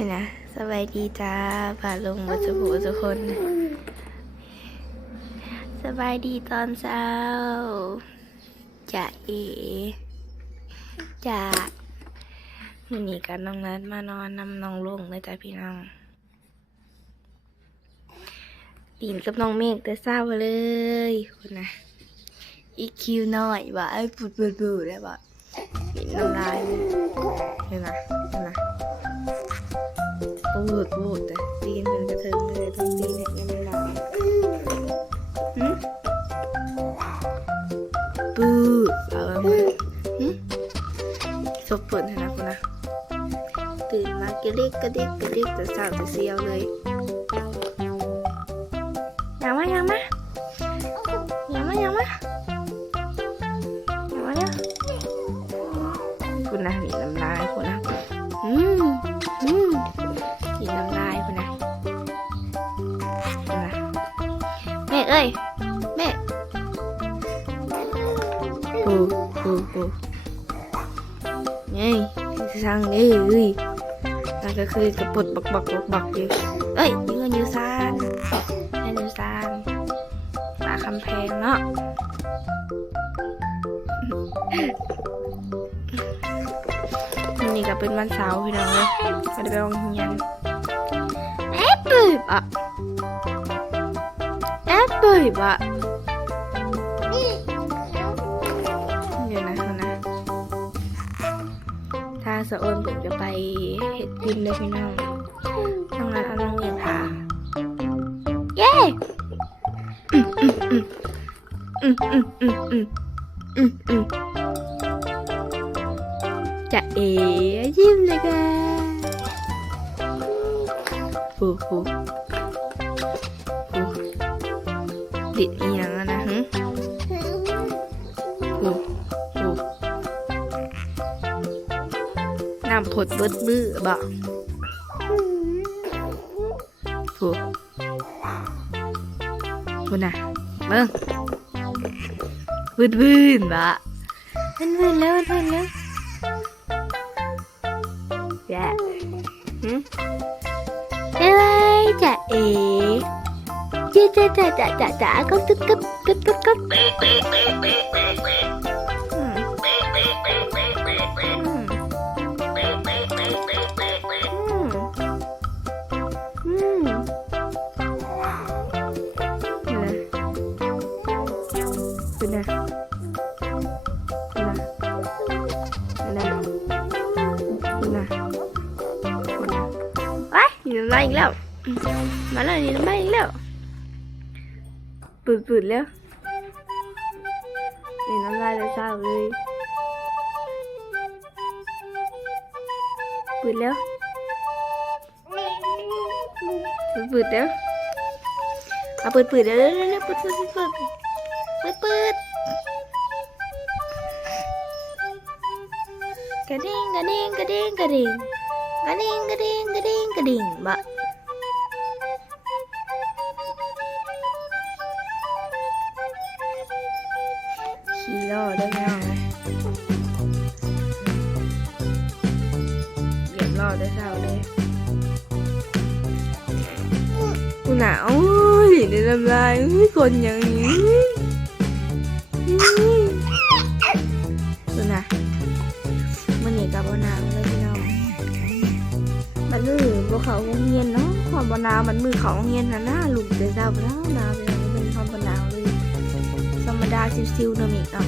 ห็นะสบายดีจ้าป่าลงมาสุขทุกคน สบายดีตอนเช้าจะเอจะมันนี้กันน้องนัดมานอนนำน้องลงเลยจ้าพี่น้องปีนกับน้องเมฆแต่เศร้าเลยคุณนะอีคิวหน่อยบ่ไอ้ปุดปุดปุดได้บ่ะปีนน้ำลายเห็นนะเห็น นะปูดปูดแต่ตีนมันกระเทิงเลยต้องตีนเนี่ยยังไม่ลาหืมปูดเอาไว้มาหืมสบปวดนะคุณนะ ตื่นมากระดิกกระดิกกระดิกแต่สาวแต่เซียวเลยยังมายังมา เอ้ยแม่ปูปูปูนี่สั่งนี่เอ้ยนั่นก็คือกระปุดบักบักบักบักอยู่เอ้ยยืนอยู่ซานยืนอยู่ซานมาคำแพงเนาะวันนี้ก็เป็นวันเสาร์พี่น้องเลยไม่ได้ไปโรงเรียน Apple อะ Apple อะ เดี๋ยวนะเขานะ ถ้าสะโอนผมจะไปเห็ดกินเลยพี่น้องน้องนัดเอาน้องเมียพาเย้จะเอ๋ยิ้มเลยกันฟูฟู ดิดอีหยังอะนะฮึฟูฟูน้ำผดเบิดมือบ่ฟูฟูน่ะเบิ่งวืดวืนบ่วืดวืนแล้ววืดวืนแล้วแย่หึเอ้ยจ๋าเอ๋ จ้าจ้าจ้าจ้าจ้าจ้าก็ตึ๊บตึ๊บตึ๊บตึ๊บตึ๊บอืมอืมอืมเป็นไงเป็นไงเป็นไงเป็นไงเป็นไงว้ายหนีน้ำลายอีกแล้วมาแล้วหนีน้ำลายอีกแล้วปืด ปืดแล้วนี่น้ำลายเลยเศร้าเลยปืดแล้วปืดปืดแล้วเอาปืดปืดเร็วเร็วเร็วปืดปืดปืดปืดปืดปืดกระดิ่งกระดิ่งกระดิ่งกระดิ่งกระดิ่งกระดิ่งกระดิ่งกระดิ่งบะ กูหนาวหลีในลำลายอุ้ยคนอย่างนี้อุ้ยกูน่ะมันนี่กับหนาวเลยพี่น้องมันมือบ่เขาโรงเรียนเนาะความบหนาวมันมือเขาโรงเรียนนะหน้าหลุกเดือดดาวแล้วนาวเลยเป็นความบหนาวเลยธรรมดาซิวๆเนาะมิเนาะ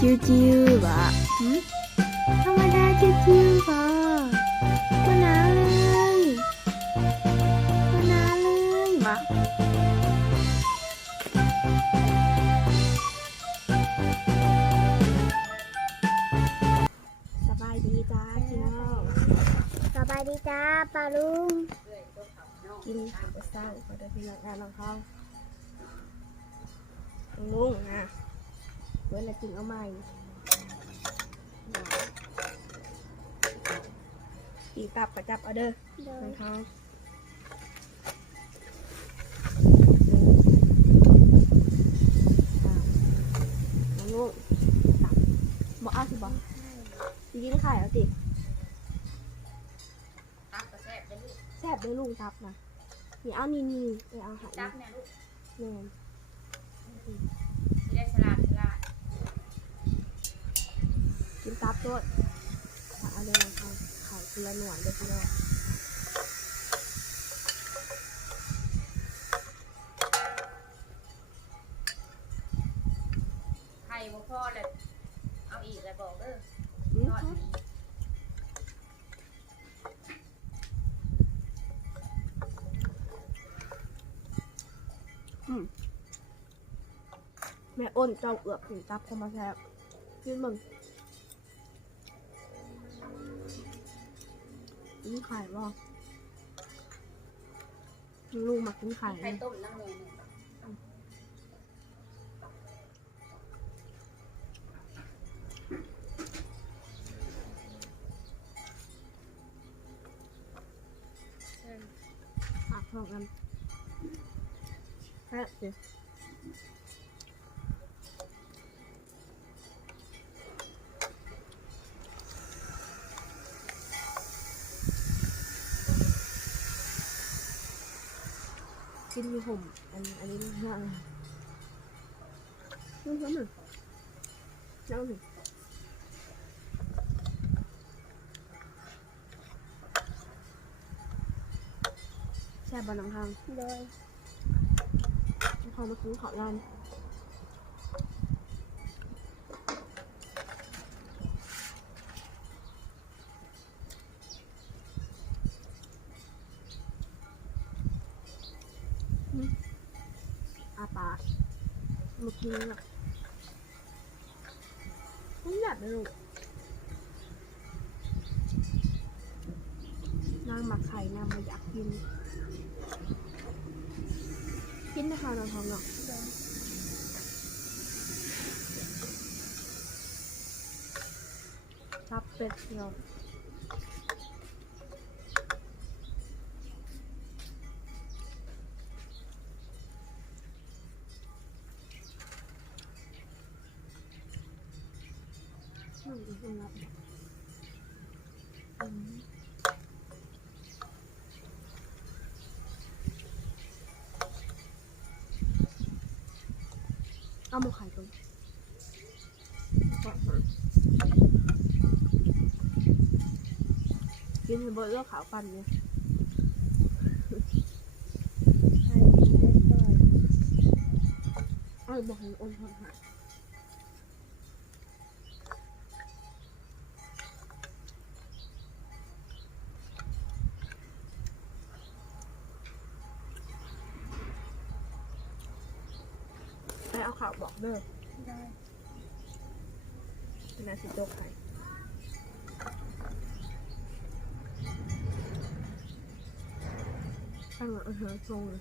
จิวๆบะ ดาจิวๆบะบ่หนาวเลยบ่หนาวเลยบะสบายดีจ้าพี่น้องสบายดีจ้าปลาลุงกินข้าวเศร้าก็ได้พี่น้องงานของเขาลุงนะเวลากินเอาใหม่ ตีตับกระจับเอาเด้อเดิขอนงเขาลุงตับบอกเอาสิบอกสิกินไข่เอาติบได้ลุงตับนะนี่เอานี่นี่ไปเอาใหายจับเนี่ยลูกแม่นจะได้สลัดสลัดกินตับด้วยเอาเลยเอาไข่ทีละหน่วยเด้อพี่น้องไข่บ่พอเลยเอาอีกแล้วบอกเด้ออืมทอดนี้แม่อ้นเจ้าเอือบถึงตับจะมาแซ่บกินมึง นไข่บ่ลูกมากินไข่ ไข่ต้มน้ำเลยหนึ่ง กินมีห่มอันอันนี้มากเลยนี่ทำไมเจ้าหนึ่งแช่บบนน้ำทางโดยพอมาซื้อขอร้าน มากินแบบไม่อยากเลยลูกนางหมักไข่นางมาอยากกิน กินนะคะน้องทองเนาะรับเป็ดเนาะ เอามาขายตรงกินให้เบอร์เลือกขาวฟันเนี่ยอยเอาบอกให้อนทำหาไข่าวบอกเด้อโดยเป็นอาสิโจกไข่ข้างหลังอาหารทรงเลย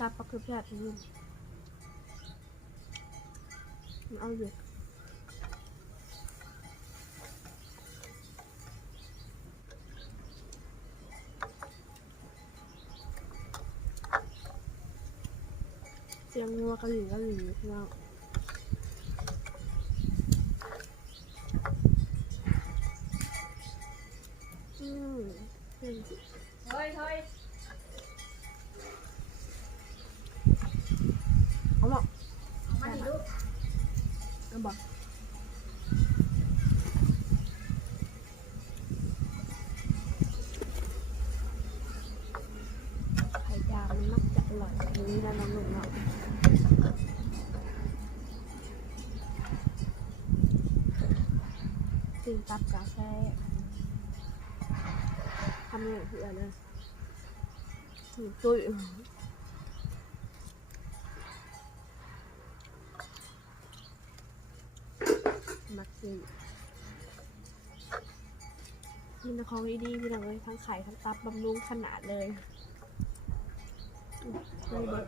ตาปักคือแพทย์นี่เอาอยู่เสียงงัวกระหลิ่กระหลิ่งพี่น้อง สิ่งตับกาแฟทำอย่างเพื่อเลยถูกตุ้ยมักซิมีนของดีๆพี่น้องเลยทั้งไข่ทั้งตับบำรุงขนาดเลยอืมเลยเบิด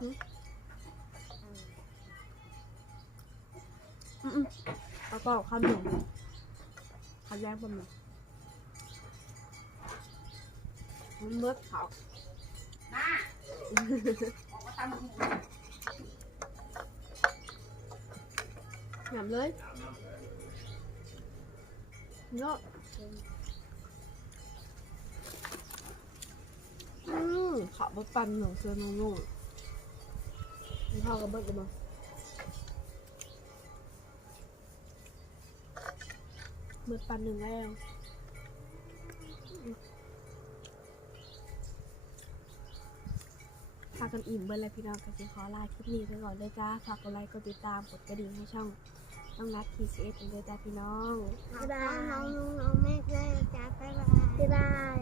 อืม เอาต่อข้าวหนึ่งข้าวแยกบะหมี่มันเบิดเขาน้าออกมาตำหูหยำเลยเนาะอืมขาวบดปันหนูเสื้อนุ่งๆมีข้ากับเบิร์ดเลยมั้ง เบิดปันหนึ่งแล้วพากันอิ่มเบิร์เลยพี่น้องกันสิขอลาคลิปนี้ไปก่อนเลยจ้าฝากกดไลค์กดติดตามกดกระดิ่งให้ช่องต้องนัด TCS กันเลยจ้าพี่น้องบ๊ายบายน้องน้องแม่ด้วยจ้าบ๊ายบายบ๊ายบาย